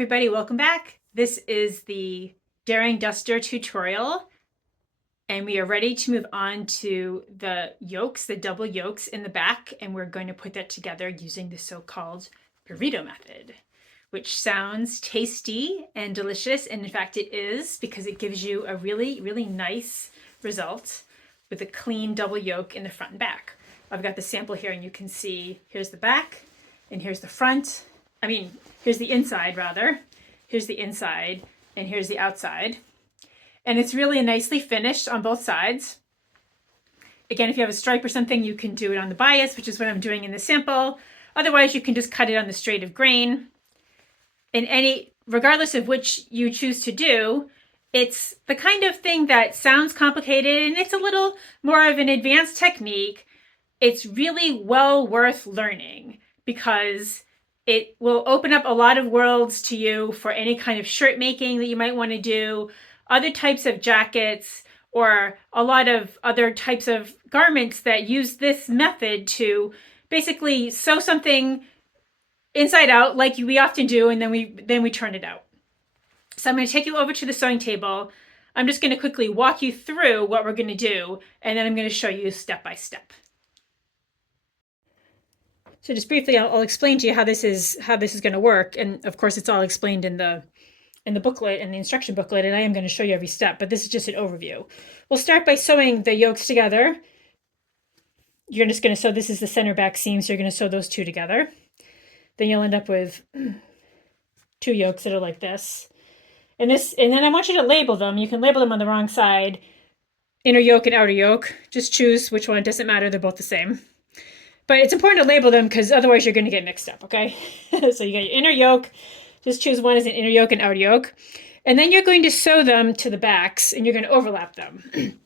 everybody, welcome back. This is the Daring Duster tutorial, and we are ready to move on to the yokes, the double yokes in the back, and we're going to put that together using the so-called burrito method, which sounds tasty and delicious, and in fact it is, because it gives you a really nice result with a clean double yoke in the front and back. I've got the sample here, and you can see here's the back and here's the front. Here's the inside rather. Here's the inside and here's the outside. And it's really nicely finished on both sides. Again, if you have a stripe or something, you can do it on the bias, which is what I'm doing in the sample. Otherwise, you can just cut it on the straight of grain. Regardless of which you choose to do, it's the kind of thing that sounds complicated and it's a little more of an advanced technique. It's really well worth learning because it will open up a lot of worlds to you for any kind of shirt making that you might want to do, other types of jackets, or a lot of other types of garments that use this method to basically sew something inside out like we often do, and then we turn it out. So I'm going to take you over to the sewing table. I'm just going to quickly walk you through what we're going to do, and then I'm going to show you step by step. So just briefly, I'll explain to you how this is going to work, and of course, it's all explained in the booklet and the instruction booklet, and I am going to show you every step. But this is just an overview. We'll start by sewing the yokes together. You're just going to sew. This is the center back seam, so you're going to sew those two together. Then you'll end up with two yokes that are like this, and then I want you to label them. You can label them on the wrong side, inner yoke and outer yoke. Just choose which one. It doesn't matter. They're both the same. But it's important to label them because otherwise you're going to get mixed up, okay? So you got your inner yoke. Just choose one as an inner yoke and outer yoke. And then you're going to sew them to the backs and you're going to overlap them.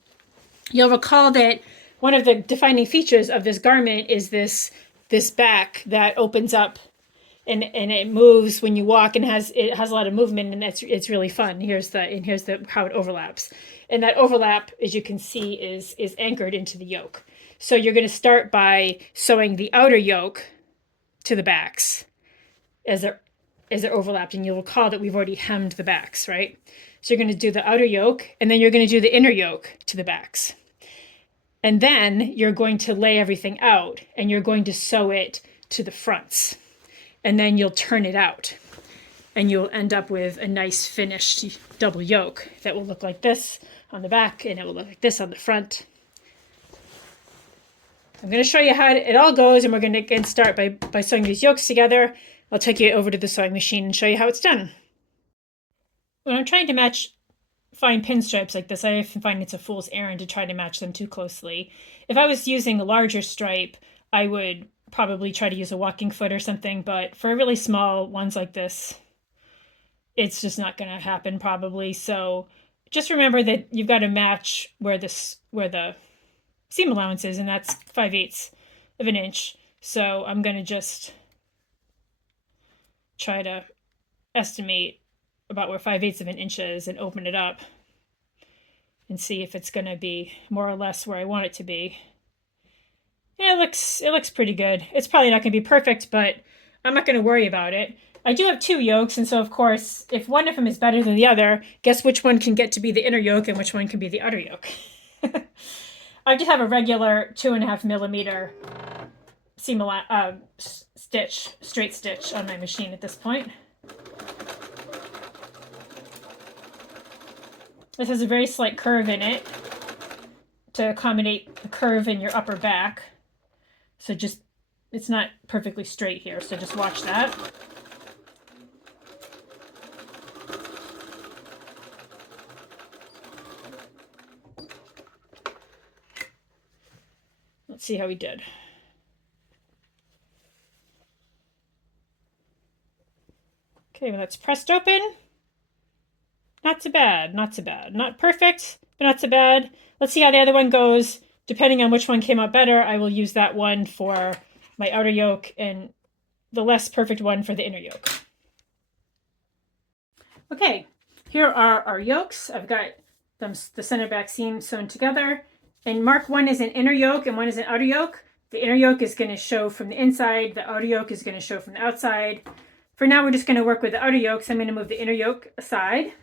You'll recall that one of the defining features of this garment is this back that opens up and it moves when you walk, and it has a lot of movement, and it's really fun. Here's how it overlaps. And that overlap, as you can see, is anchored into the yoke. So you're going to start by sewing the outer yoke to the backs as they're overlapped. And you'll recall that we've already hemmed the backs, right? So you're going to do the outer yoke, and then you're going to do the inner yoke to the backs. And then you're going to lay everything out, and you're going to sew it to the fronts. And then you'll turn it out, and you'll end up with a nice finished double yoke that will look like this on the back, and it will look like this on the front. I'm going to show you how it all goes, and we're going to again start by sewing these yokes together. I'll take you over to the sewing machine and show you how it's done. When I'm trying to match fine pinstripes like this, I often find it's a fool's errand to try to match them too closely. If I was using a larger stripe, I would probably try to use a walking foot or something, but for really small ones like this, it's just not going to happen probably. So just remember that you've got to match where the seam allowance is, and that's 5/8 of an inch. So I'm going to just try to estimate about where 5/8 of an inch is and open it up and see if it's going to be more or less where I want it to be. Yeah, it looks pretty good. It's probably not going to be perfect, but I'm not going to worry about it. I do have two yokes, and so of course, if one of them is better than the other, guess which one can get to be the inner yoke and which one can be the outer yoke. I just have a regular 2.5 millimeter seam straight stitch on my machine at this point. This has a very slight curve in it to accommodate the curve in your upper back. So it's not perfectly straight here, so just watch that. Let's see how we did. Okay, well, that's pressed open. Not too bad, not too bad. Not perfect, but not too bad. Let's see how the other one goes. Depending on which one came out better, I will use that one for my outer yoke and the less perfect one for the inner yoke. Okay, here are our yokes. I've got the center back seam sewn together. And mark one as an inner yoke and one as an outer yoke. The inner yoke is going to show from the inside. The outer yoke is going to show from the outside. For now, we're just going to work with the outer yoke, so I'm going to move the inner yoke aside.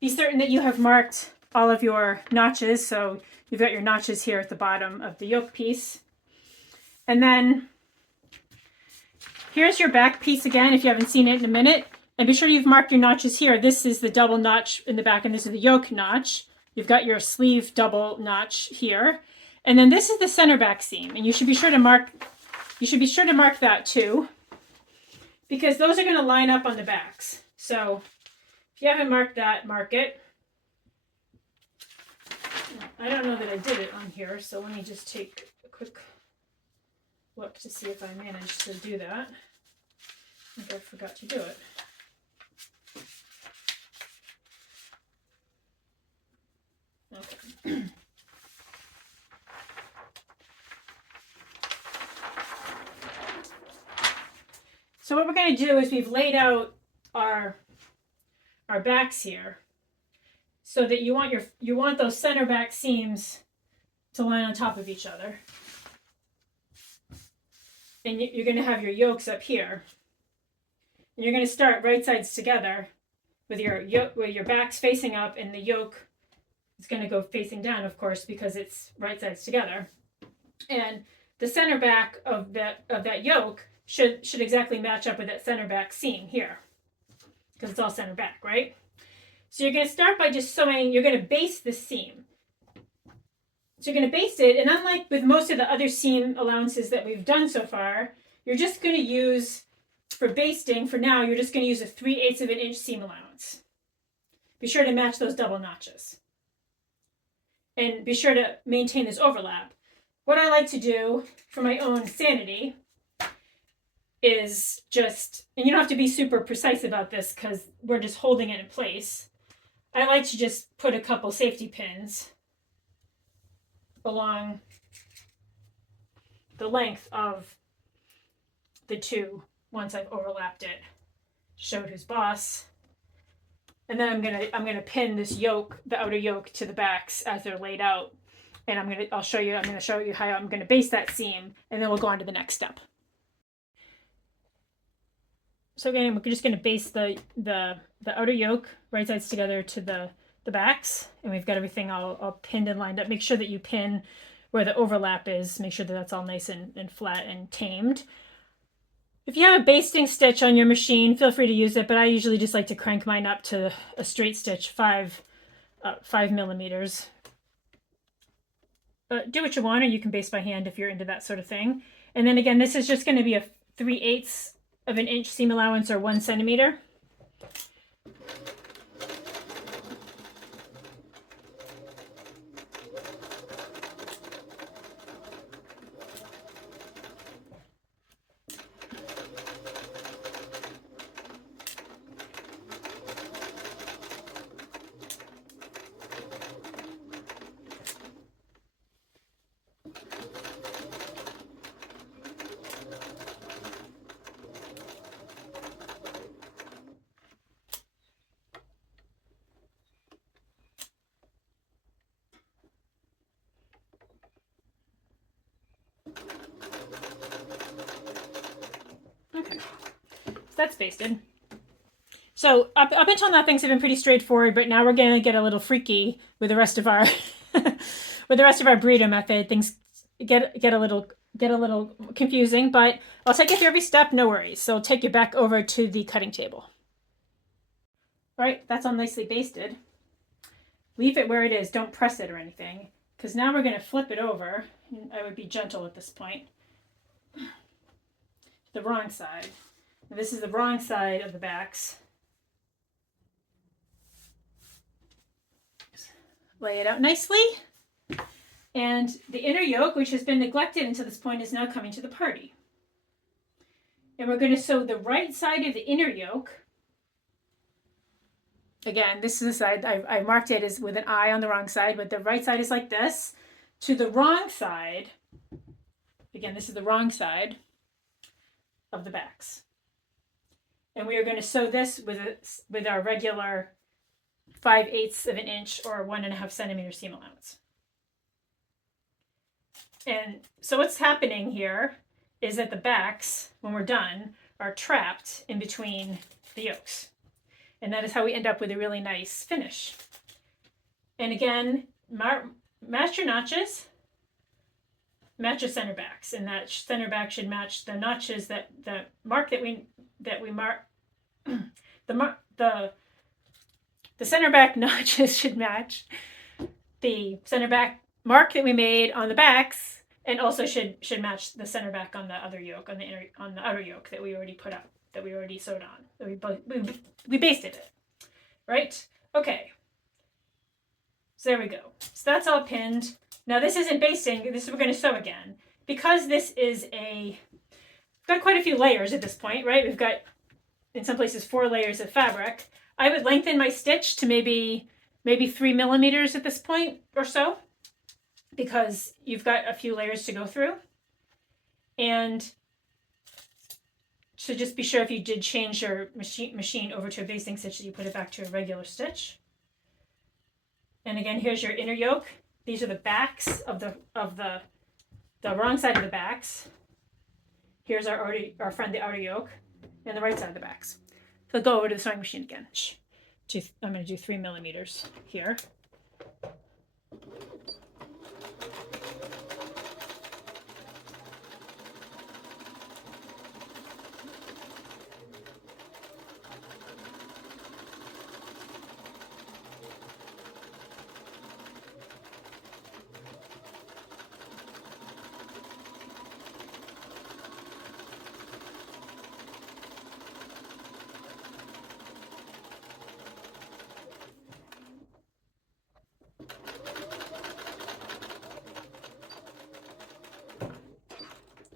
Be certain that you have marked all of your notches, so you've got your notches here at the bottom of the yoke piece. And then here's your back piece again, if you haven't seen it in a minute. And be sure you've marked your notches here. This is the double notch in the back, and this is the yoke notch. You've got your sleeve double notch here. And then this is the center back seam, and you should be sure to mark that too, because those are going to line up on the backs. So if you haven't marked that, mark it. I don't know that I did it on here, so let me just take a quick look to see if I managed to do that. I think I forgot to do it. Okay. So what we're going to do is we've laid out our backs here, so that you want those center back seams to line on top of each other, and you're going to have your yokes up here, and you're going to start right sides together with your backs facing up, and the yoke is going to go facing down, of course, because it's right sides together, and the center back of that yoke should exactly match up with that center back seam here, because it's all center back, right? So you're going to start by just sewing. You're going to baste the seam. So you're going to baste it, and unlike with most of the other seam allowances that we've done so far, you're just going to use, for basting, for now, you're just going to use a 3/8 of an inch seam allowance. Be sure to match those double notches. And be sure to maintain this overlap. What I like to do for my own sanity is just, and you don't have to be super precise about this because we're just holding it in place. I like to just put a couple safety pins along the length of the two once I've overlapped it. Showed who's boss. And then I'm gonna pin this yoke, the outer yoke, to the backs as they're laid out. And I'm gonna show you how I'm gonna baste that seam, and then we'll go on to the next step. So again, we're just going to baste the outer yoke right sides together to the backs, and we've got everything all pinned and lined up. Make sure that you pin where the overlap is. Make sure that that's all nice and flat and tamed. If you have a basting stitch on your machine, feel free to use it, but I usually just like to crank mine up to a straight stitch, 5 millimeters. But do what you want, or you can baste by hand if you're into that sort of thing. And then again, this is just going to be a 3/8 of an inch seam allowance, or 1 centimeter. Okay, so that's basted. So up until now, things have been pretty straightforward, but now we're going to get a little freaky with the rest of our burrito method. Things get a little confusing, but I'll take you through every step, no worries. So I'll take you back over to the cutting table. All right, that's all nicely basted. Leave it where it is. Don't press it or anything, because now we're going to flip it over. I would be gentle at this point. The wrong side. And this is the wrong side of the backs. Just lay it out nicely. And the inner yoke, which has been neglected until this point, is now coming to the party. And we're going to sew the right side of the inner yoke. Again, this is the side, I marked it as with an eye on the wrong side, but the right side is like this. To the wrong side, again, this is the wrong side of the backs. And we are going to sew this with our regular 5/8 of an inch or 1.5 centimeter seam allowance. And so what's happening here is that the backs, when we're done, are trapped in between the yokes. And that is how we end up with a really nice finish. And again, match your notches, match your center backs, and that center back should match the notches that the mark that we mark. The center back notches should match the center back mark that we made on the backs, and also should match the center back on the other yoke, on the outer yoke that we already put up, that we already sewed on, that we basted it, right? Okay. So there we go. So that's all pinned. Now this isn't basting. This we're going to sew again because this is got quite a few layers at this point, right? We've got in some places 4 layers of fabric. I would lengthen my stitch to maybe 3 millimeters at this point or so, because you've got a few layers to go through. And so just be sure if you did change your machine over to a basting stitch that you put it back to a regular stitch. And again, here's your inner yoke. These are the backs of the wrong side of the backs. Here's our friend, the outer yoke, and the right side of the backs. So go over to the sewing machine again. I'm going to do 3 millimeters here.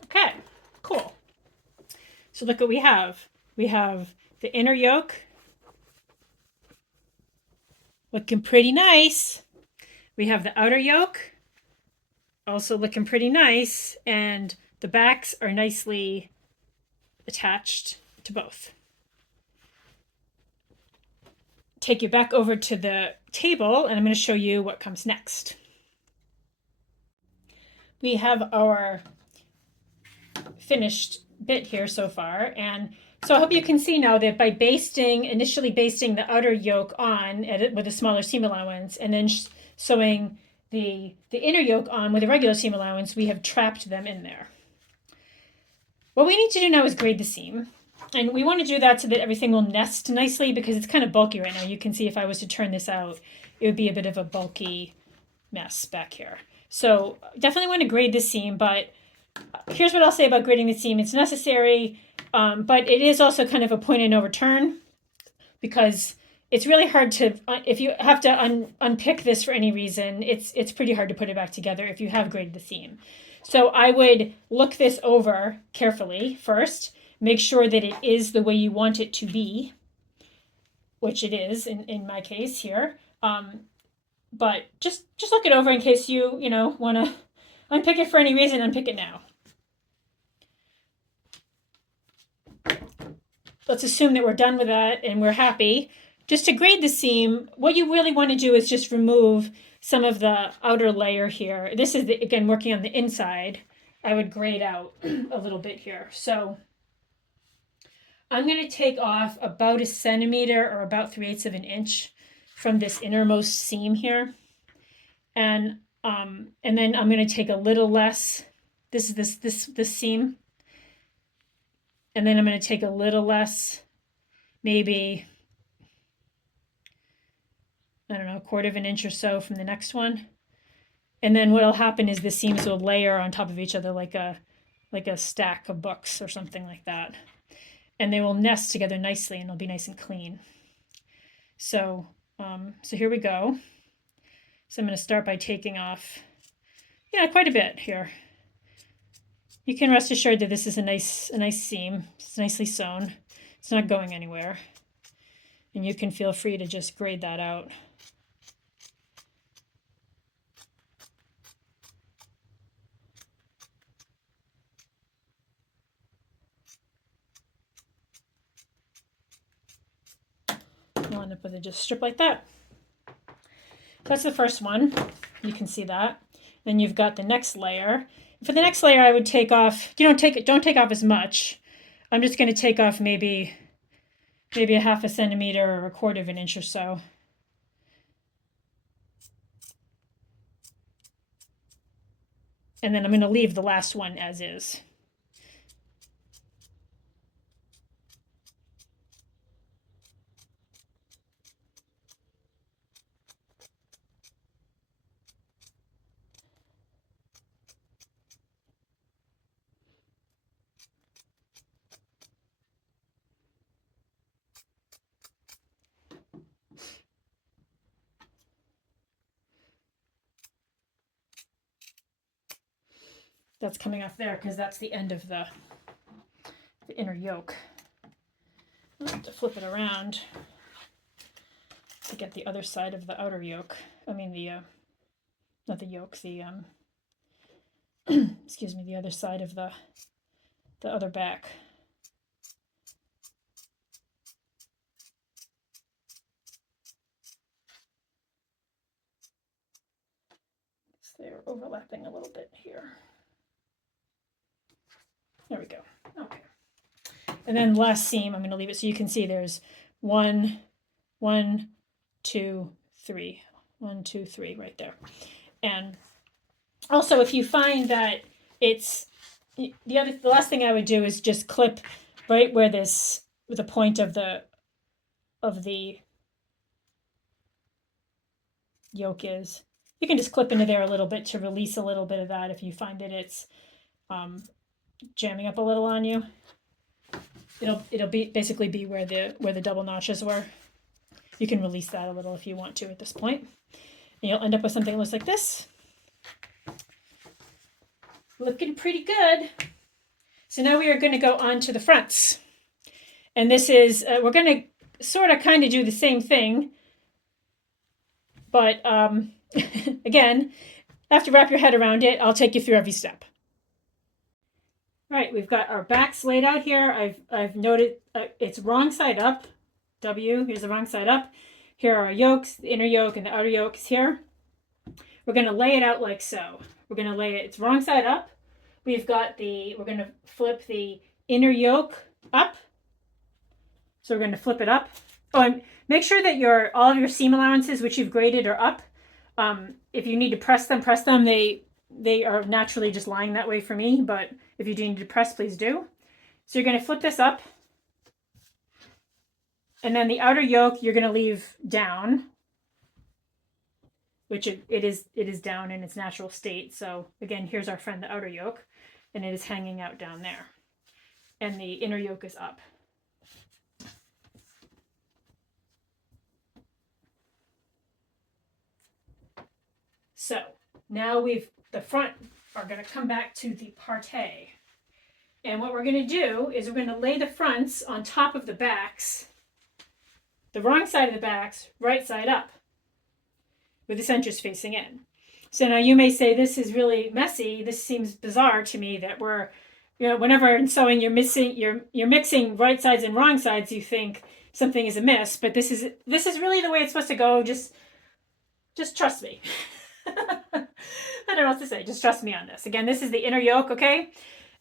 Okay, cool. So look what we have. We have the inner yoke looking pretty nice. We have the outer yoke also looking pretty nice, and the backs are nicely attached to both. Take you back over to the table, and I'm going to show you what comes next. We have our finished bit here so far, and so I hope you can see now that by initially basting the outer yoke on with a smaller seam allowance, and then sewing the inner yoke on with a regular seam allowance, we have trapped them in there. What we need to do now is grade the seam, and we want to do that so that everything will nest nicely, because it's kind of bulky right now. You can see if I was to turn this out, it would be a bit of a bulky mess back here. So definitely want to grade the seam, but here's what I'll say about grading the seam. It's necessary, but it is also kind of a point of no return, because it's really hard to, if you have to unpick this for any reason, it's pretty hard to put it back together if you have graded the seam. So I would look this over carefully first, make sure that it is the way you want it to be, which it is in my case here. But just look it over in case you want to unpick it for any reason. Unpick it now. Let's assume that we're done with that and we're happy. Just to grade the seam, what you really want to do is just remove some of the outer layer here. This is, again, working on the inside. I would grade out a little bit here. So I'm going to take off about 1 centimeter or about 3/8 of an inch from this innermost seam here. And then I'm going to take a little less. This is this seam. And then I'm going to take a little less, maybe, I don't know, 1/4 of an inch or so from the next one. And then what'll happen is the seams will layer on top of each other like a stack of books or something like that. And they will nest together nicely, and they'll be nice and clean. So here we go. So I'm going to start by taking off, quite a bit here. You can rest assured that this is a nice seam. It's nicely sewn. It's not going anywhere. And you can feel free to just grade that out. I'll end up with just a strip like that. That's the first one. You can see that. Then you've got the next layer. For the next layer, I would take off, don't take off as much. I'm just going to take off maybe a half a centimeter or a quarter of an inch or so. And then I'm going to leave the last one as is. That's coming off there because that's the end of the inner yoke. I'll have to flip it around to get the other side of the outer yoke. I mean not the yoke, the excuse me, the other side of the other back. So they're overlapping a little bit here. There we go. Okay. And then last seam, I'm going to leave it so you can see there's 1, 1, 2, 3. 1, 2, 3 right there. And also, if you find that it's the last thing I would do is just clip right where this, with the point of the yoke is. You can just clip into there a little bit to release a little bit of that if you find that it's jamming up a little on you. It'll basically be where the double notches were. You can release that a little if you want to at this point. And you'll end up with something that looks like this. Looking pretty good. So now we are going to go on to the fronts. And this is, we're going to sort of kind of do the same thing. But again, after you wrap your head around it, I'll take you through every step. All right, we've got our backs laid out here. I've noted it's wrong side up. W, here's the wrong side up. Here are our yokes, the inner yoke and the outer yoke is here. We're going to lay it out like so. We're going to lay it, it's wrong side up. We're going to flip the inner yoke up. So we're going to flip it up. Oh, and make sure that all of your seam allowances, which you've graded, are up. If you need to press them, press them. They are naturally just lying that way for me, but if you do need to press, please do. So you're going to flip this up. And then the outer yoke, you're going to leave down, which it is down in its natural state. So again, here's our friend, the outer yoke, and it is hanging out down there. And the inner yoke is up. So now the front are going to come back to the parté. And what we're going to do is we're going to lay the fronts on top of the backs, the wrong side of the backs, right side up, with the centers facing in. So now you may say, this is really messy. This seems bizarre to me that whenever in sewing you're mixing right sides and wrong sides, you think something is amiss, but this is really the way it's supposed to go. Just trust me. I don't know what to say. Just trust me on this. Again, this is the inner yoke, okay?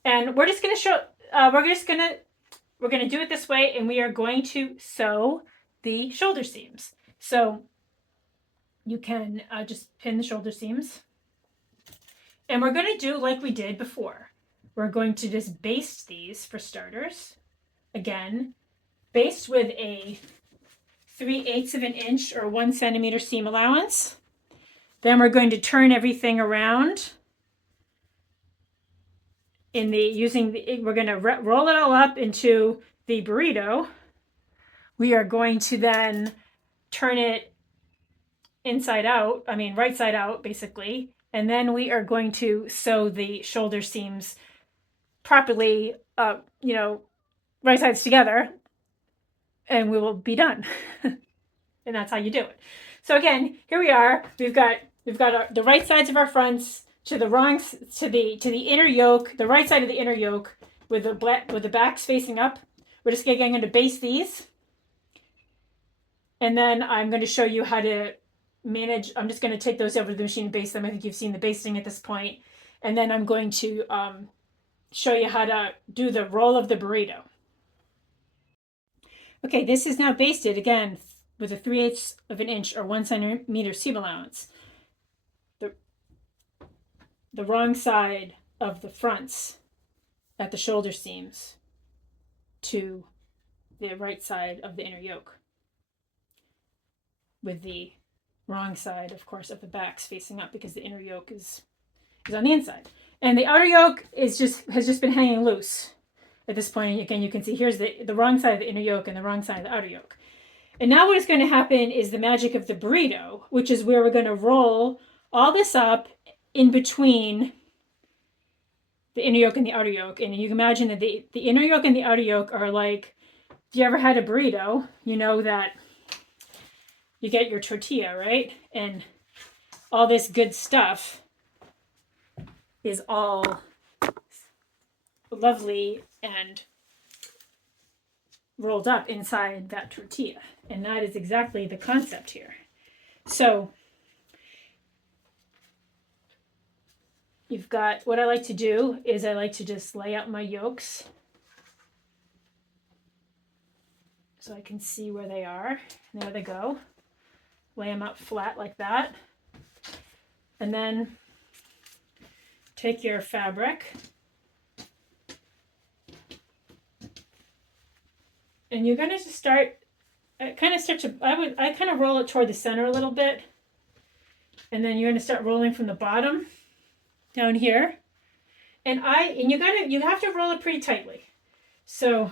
And we're just going to show, we're going to do it this way, and we are going to sew the shoulder seams. So you can just pin the shoulder seams. And we're going to do like we did before. We're going to just baste these for starters. Again, baste with a 3/8 of an inch or 1 centimeter seam allowance. Then we're going to turn everything around we're going to roll it all up into the burrito. We are going to then turn it inside out, right side out basically. And then we are going to sew the shoulder seams properly, right sides together, and we will be done. And that's how you do it. So again, here we are. We've got the right sides of our fronts to the inner yoke, the right side of the inner yoke with the backs facing up. We're just going to baste these. And then I'm going to show you how to manage. I'm just going to take those over to the machine and baste them. I think you've seen the basting at this point. And then I'm going to show you how to do the roll of the burrito. Okay, this is now basted again with a 3/8 of an inch or 1 centimeter seam allowance. The wrong side of the fronts at the shoulder seams to the right side of the inner yoke, with the wrong side, of course, of the backs facing up, because the inner yoke is on the inside. And the outer yoke has just been hanging loose at this point. Again, you can see here's the wrong side of the inner yoke and the wrong side of the outer yoke. And now what is going to happen is the magic of the burrito, which is where we're going to roll all this up in between the inner yoke and the outer yoke. And you can imagine that the inner yoke and the outer yoke are like, if you ever had a burrito, you know that you get your tortilla, right? And all this good stuff is all lovely and rolled up inside that tortilla. And that is exactly the concept here. So you've got, what I like to do is I like to just lay out my yokes so I can see where they are. And there they go. Lay them out flat like that. And then take your fabric and you're going to just I kind of roll it toward the center a little bit. And then you're going to start rolling from the bottom down here. And you have to roll it pretty tightly. So,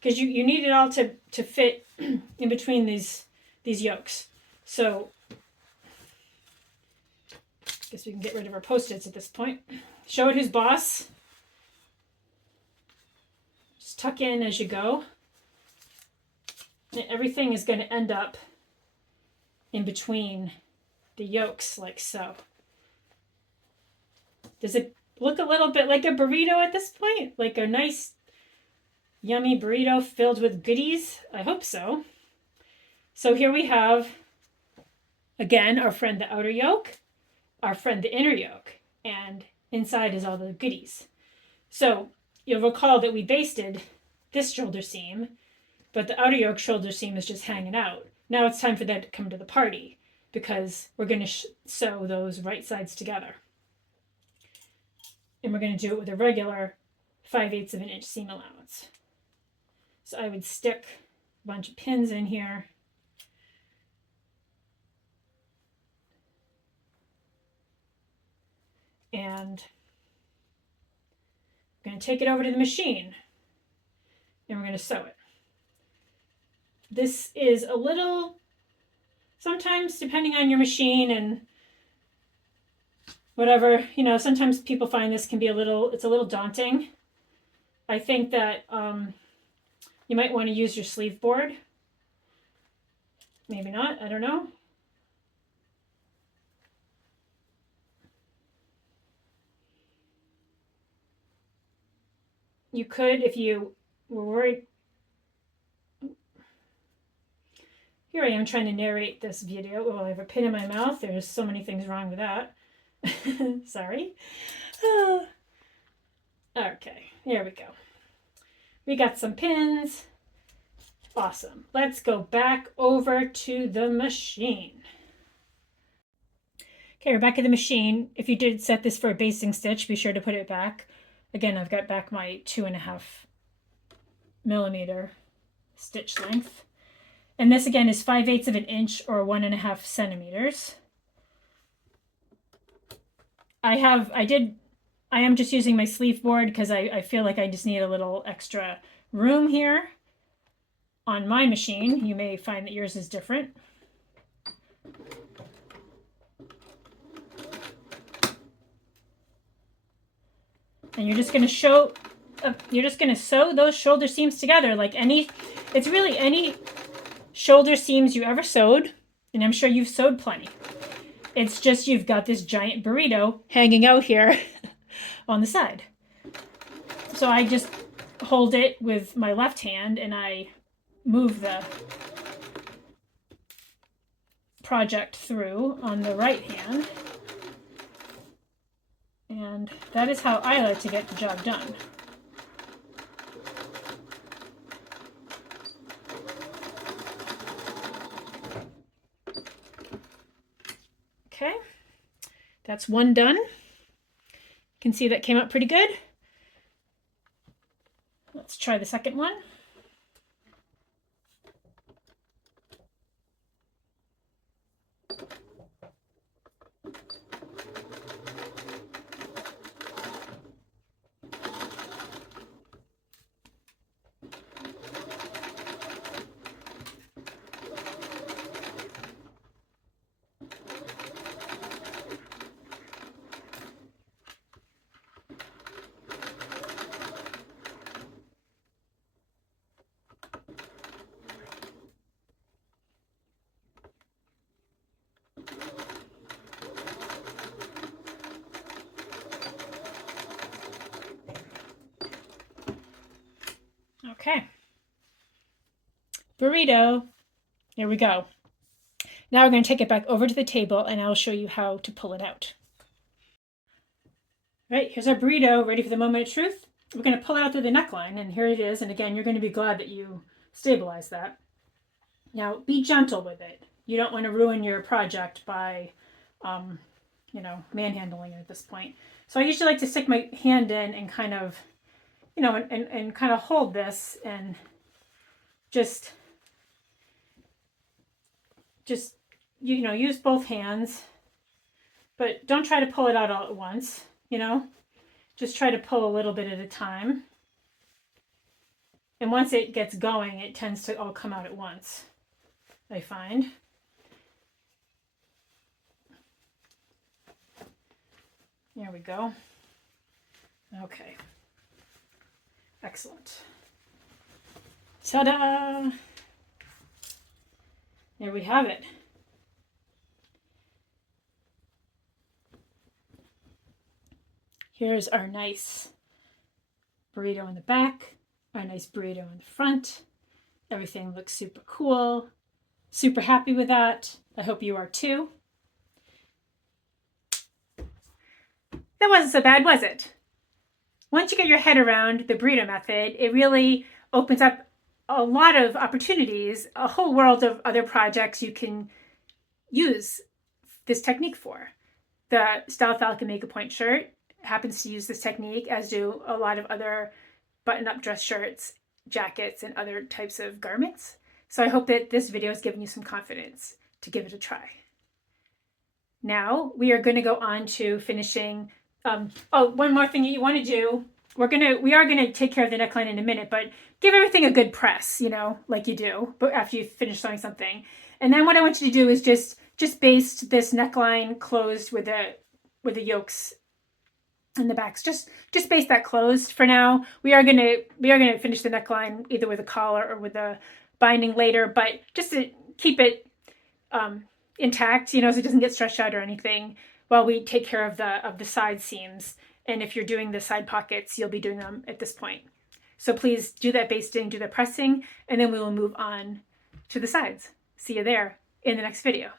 because you need it all to fit in between these yokes. So, I guess we can get rid of our Post-its at this point. Show it who's boss. Just tuck in as you go. And everything is going to end up in between the yokes like so. Does it look a little bit like a burrito at this point? Like a nice, yummy burrito filled with goodies? I hope so. So here we have, again, our friend the outer yoke, our friend the inner yoke, and inside is all the goodies. So you'll recall that we basted this shoulder seam, but the outer yoke shoulder seam is just hanging out. Now it's time for that to come to the party, because we're going to sew those right sides together. And we're going to do it with a regular 5/8 of an inch seam allowance. So I would stick a bunch of pins in here. And I'm going to take it over to the machine and we're going to sew it. This is a little, sometimes depending on your machine and whatever, sometimes people find this can be it's a little daunting. I think that you might want to use your sleeve board. Maybe not, I don't know. You could, if you were worried. Here I am trying to narrate this video. Oh, I have a pin in my mouth. There's so many things wrong with that. Sorry. Okay, here we go. We got some pins. Awesome. Let's go back over to the machine. Okay, we're back at the machine. If you did set this for a basting stitch, be sure to put it back. Again, I've got back my 2.5 millimeter stitch length. And this again is 5/8 of an inch or 1.5 centimeters. I am just using my sleeve board because I feel like I just need a little extra room here on my machine. You may find that yours is different. And you're just going to sew those shoulder seams together like it's really any shoulder seams you ever sewed, and I'm sure you've sewed plenty. It's just you've got this giant burrito hanging out here on the side. So I just hold it with my left hand and I move the project through on the right hand. And that is how I like to get the job done. That's one done. You can see that came out pretty good. Let's try the second one. Okay. Burrito. Here we go. Now we're going to take it back over to the table and I'll show you how to pull it out. All right, here's our burrito ready for the moment of truth. We're going to pull it out through the neckline, and here it is. And again, you're going to be glad that you stabilized that. Now, be gentle with it. You don't want to ruin your project by, manhandling it at this point. So I usually like to stick my hand in and kind of, and kind of hold this and just use both hands, but don't try to pull it out all at once, just try to pull a little bit at a time. And once it gets going, it tends to all come out at once, I find. There we go. Okay. Excellent. Ta-da! There we have it. Here's our nice burrito in the back, our nice burrito in the front. Everything looks super cool. Super happy with that. I hope you are too. That wasn't so bad, was it? Once you get your head around the burrito method, it really opens up a lot of opportunities, a whole world of other projects you can use this technique for. The Style Falcon Make a Point shirt happens to use this technique, as do a lot of other button-up dress shirts, jackets, and other types of garments. So I hope that this video has given you some confidence to give it a try. Now we are going to go on to finishing. One more thing that you want to do. We are gonna take care of the neckline in a minute, but give everything a good press, like you do, but after you finish sewing something. And then what I want you to do is just baste this neckline closed with the yokes and the backs. Just baste that closed for now. We are gonna finish the neckline either with a collar or with a binding later, but just to keep it intact, so it doesn't get stretched out or anything, while we take care of the side seams. And if you're doing the side pockets, you'll be doing them at this point. So please do that basting, do the pressing, and then we will move on to the sides. See you there in the next video.